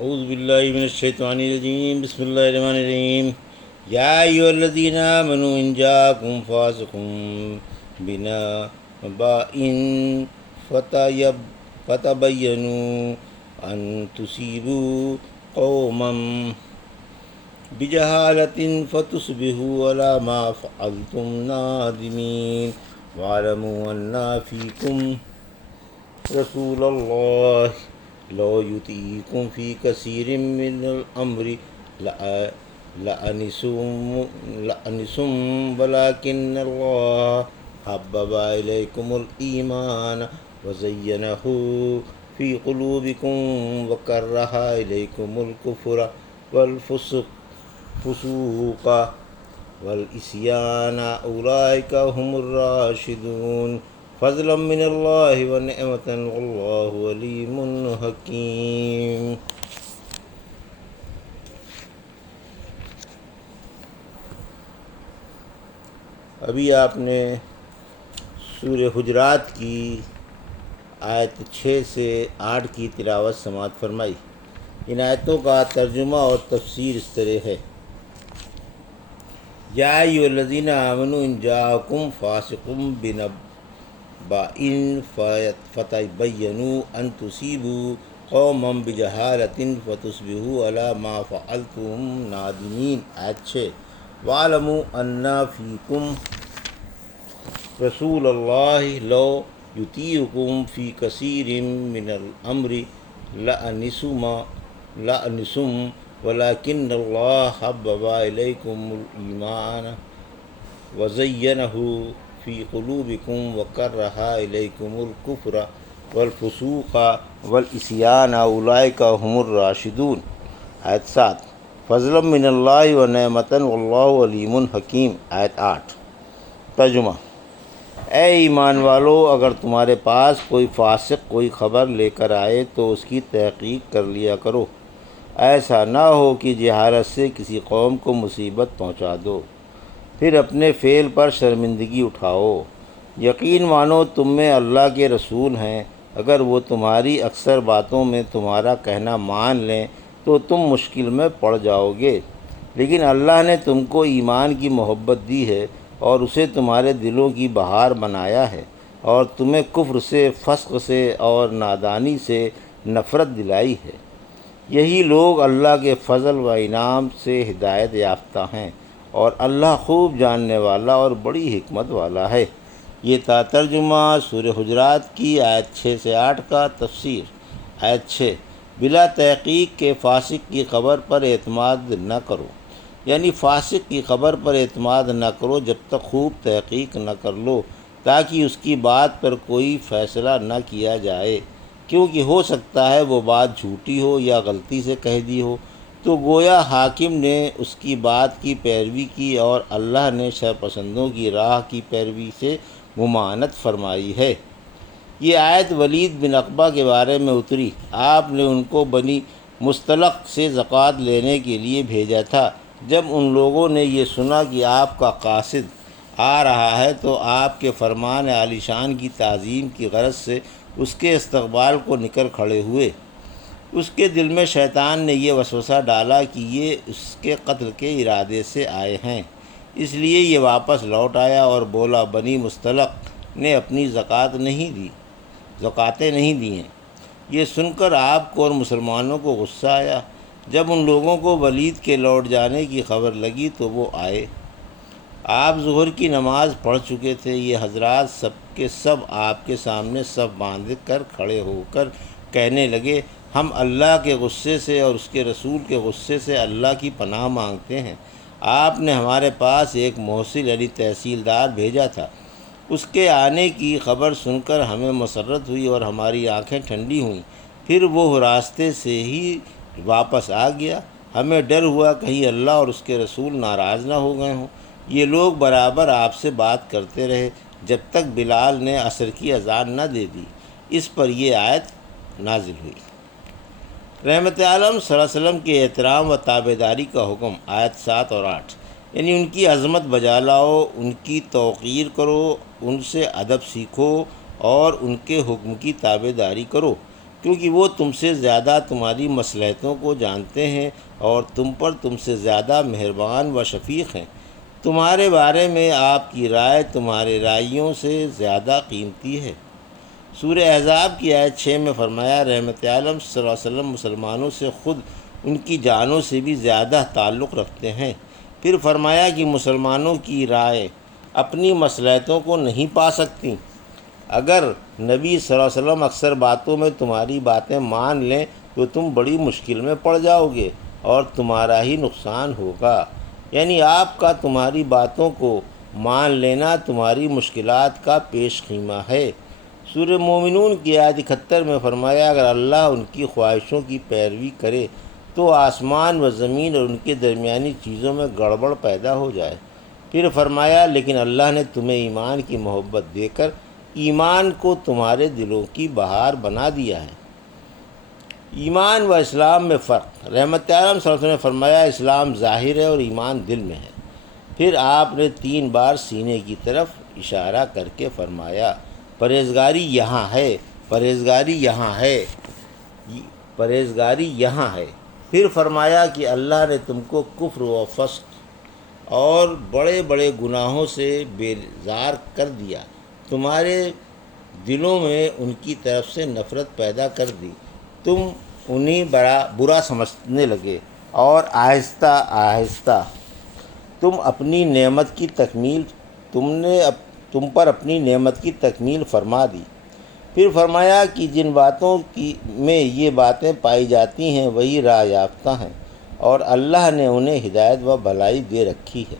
اعوذ باللہ من الشیطان الرجیم بسم اللہ الرحمن الرحیم یا ایھا الذین آمنوا ان جاءکم فاسق بنبأ فتبینوا ان تصیبوا قوما بجہالۃ فتصبحوا علی ما فعلتم نادمین واعلموا ان فیکم رسول اللہ لو یطیعکم فی کثیر من الامر لعنتم ولکن اللہ حبب الیکم الایمان وزینہ فی قلوبکم وکرہ الیکم الکفر والفسوق والعصیان اولئک هم الراشدون فضلا من اللہ ونعمۃ واللہ علیم حکیم۔ ابھی آپ نے سورہ حجرات کی آیت 6 سے 8 کی تلاوت سماعت فرمائی۔ ان آیتوں کا ترجمہ اور تفسیر اس طرح ہے: یا ایھا الذین آمنوا ان جاءکم فاسق بنبأ فتبینوا ان تصیبوا قوما بجہالۃ فتصبحوا علی ما فعلتم نادمین۔ آیت 6: واعلموا ان فیکم رسول اللہ لو یطیعکم فی کثیر من الامر لعنتم ولکن اللہ حبب الیکم الایمان وزینہ فی قلوبکم وکرہ الیکم الکفر والفسوق والعصیان اولئک هم الراشدون۔ آیت 7: فضلا من اللہ ونعمۃ واللہ علیم حکیم۔ آیت 8: ترجمہ: اے ایمان والو، اگر تمہارے پاس کوئی فاسق کوئی خبر لے کر آئے تو اس کی تحقیق کر لیا کرو، ایسا نہ ہو کہ جہالت سے کسی قوم کو مصیبت پہنچا دو، پھر اپنے فعل پر شرمندگی اٹھاؤ۔ یقین مانو تم میں اللہ کے رسول ہیں، اگر وہ تمہاری اکثر باتوں میں تمہارا کہنا مان لیں تو تم مشکل میں پڑ جاؤ گے، لیکن اللہ نے تم کو ایمان کی محبت دی ہے اور اسے تمہارے دلوں کی بہار بنایا ہے، اور تمہیں کفر سے، فسق سے اور نادانی سے نفرت دلائی ہے۔ یہی لوگ اللہ کے فضل و انعام سے ہدایت یافتہ ہیں، اور اللہ خوب جاننے والا اور بڑی حکمت والا ہے۔ یہ تھا ترجمہ سورہ حجرات کی آیت 6 سے 8 کا تفسیر۔ آیت 6: بلا تحقیق کے فاسق کی خبر پر اعتماد نہ کرو، یعنی فاسق کی خبر پر اعتماد نہ کرو جب تک خوب تحقیق نہ کر لو، تاکہ اس کی بات پر کوئی فیصلہ نہ کیا جائے، کیونکہ ہو سکتا ہے وہ بات جھوٹی ہو یا غلطی سے کہہ دی ہو، تو گویا حاکم نے اس کی بات کی پیروی کی اور اللہ نے شرپسندوں کی راہ کی پیروی سے ممانعت فرمائی ہے۔ یہ آیت ولید بن عقبہ کے بارے میں اتری۔ آپ نے ان کو بنی مستلق سے زکوٰۃ لینے کے لیے بھیجا تھا۔ جب ان لوگوں نے یہ سنا کہ آپ کا قاصد آ رہا ہے تو آپ کے فرمان عالی شان کی تعظیم کی غرض سے اس کے استقبال کو نکل کھڑے ہوئے۔ اس کے دل میں شیطان نے یہ وسوسہ ڈالا کہ یہ اس کے قتل کے ارادے سے آئے ہیں، اس لیے یہ واپس لوٹ آیا اور بولا، بنی مستلق نے اپنی زکاتیں نہیں دی ہیں۔ یہ سن کر آپ کو اور مسلمانوں کو غصہ آیا۔ جب ان لوگوں کو ولید کے لوٹ جانے کی خبر لگی تو وہ آئے۔ آپ ظہر کی نماز پڑھ چکے تھے۔ یہ حضرات سب کے سب آپ کے سامنے صف باندھ کر کھڑے ہو کر کہنے لگے، ہم اللہ کے غصے سے اور اس کے رسول کے غصے سے اللہ کی پناہ مانگتے ہیں۔ آپ نے ہمارے پاس ایک موصل یعنی تحصیلدار بھیجا تھا، اس کے آنے کی خبر سن کر ہمیں مسرت ہوئی اور ہماری آنکھیں ٹھنڈی ہوئیں۔ پھر وہ راستے سے ہی واپس آ گیا۔ ہمیں ڈر ہوا کہیں اللہ اور اس کے رسول ناراض نہ ہو گئے ہوں۔ یہ لوگ برابر آپ سے بات کرتے رہے جب تک بلال نے عصر کی اذان نہ دے دی۔ اس پر یہ آیت نازل ہوئی۔ رحمت عالم صلی اللہ علیہ وسلم کے احترام و تابعداری کا حکم۔ آیت 7 اور 8: یعنی ان کی عظمت بجا لاؤ، ان کی توقیر کرو، ان سے ادب سیکھو اور ان کے حکم کی تابعداری کرو۔ کیونکہ وہ تم سے زیادہ تمہاری مصلحتوں کو جانتے ہیں اور تم سے زیادہ مہربان و شفیق ہیں۔ تمہارے بارے میں آپ کی رائے تمہارے رائیوں سے زیادہ قیمتی ہے۔ سورہ احزاب کی آیت 6 میں فرمایا، رحمت عالم صلی اللہ علیہ وسلم مسلمانوں سے خود ان کی جانوں سے بھی زیادہ تعلق رکھتے ہیں۔ پھر فرمایا کہ مسلمانوں کی رائے اپنی مصلحتوں کو نہیں پا سکتی۔ اگر نبی صلی اللہ علیہ وسلم اکثر باتوں میں تمہاری باتیں مان لیں تو تم بڑی مشکل میں پڑ جاؤ گے اور تمہارا ہی نقصان ہوگا۔ یعنی آپ کا تمہاری باتوں کو مان لینا تمہاری مشکلات کا پیش خیمہ ہے۔ سورہ مومنون کی آیت 71 میں فرمایا، اگر اللہ ان کی خواہشوں کی پیروی کرے تو آسمان و زمین اور ان کے درمیانی چیزوں میں گڑبڑ پیدا ہو جائے۔ پھر فرمایا، لیکن اللہ نے تمہیں ایمان کی محبت دے کر ایمان کو تمہارے دلوں کی بہار بنا دیا ہے۔ ایمان و اسلام میں فرق۔ رحمت عالم صلی اللہ علیہ وسلم نے فرمایا، اسلام ظاہر ہے اور ایمان دل میں ہے۔ پھر آپ نے 3 بار سینے کی طرف اشارہ کر کے فرمایا، پرہیزگاری یہاں ہے، پرہیزگاری یہاں ہے، پرہیزگاری یہاں ہے۔ پھر فرمایا کہ اللہ نے تم کو کفر و فسق اور بڑے بڑے گناہوں سے بیزار کر دیا، تمہارے دلوں میں ان کی طرف سے نفرت پیدا کر دی، تم انہیں برا سمجھنے لگے اور آہستہ آہستہ تم پر اپنی نعمت کی تکمیل فرما دی۔ پھر فرمایا کہ جن باتوں میں یہ باتیں پائی جاتی ہیں وہی راہ یافتہ ہیں اور اللہ نے انہیں ہدایت و بھلائی دے رکھی ہے۔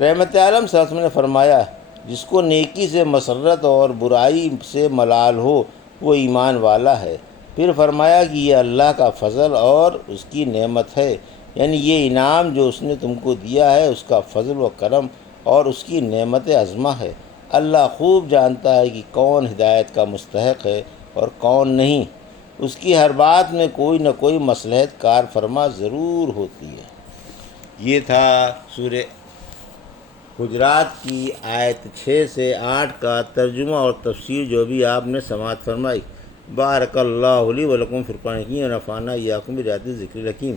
رحمت عالم صلی اللہ علیہ وسلم نے فرمایا، جس کو نیکی سے مسرت اور برائی سے ملال ہو وہ ایمان والا ہے۔ پھر فرمایا کہ یہ اللہ کا فضل اور اس کی نعمت ہے، یعنی یہ انعام جو اس نے تم کو دیا ہے اس کا فضل و کرم اور اس کی نعمت عظمہ ہے۔ اللہ خوب جانتا ہے کہ کون ہدایت کا مستحق ہے اور کون نہیں۔ اس کی ہر بات میں کوئی نہ کوئی مصلحت کار فرما ضرور ہوتی ہے۔ یہ تھا سورہ حجرات کی آیت 6 سے 8 کا ترجمہ اور تفسیر جو بھی آپ نے سماعت فرمائی۔ بارک اللہ لی و لکم فی القرآن الحکیم ونفعنا وإیاکم بآیات الذکر الحکیم۔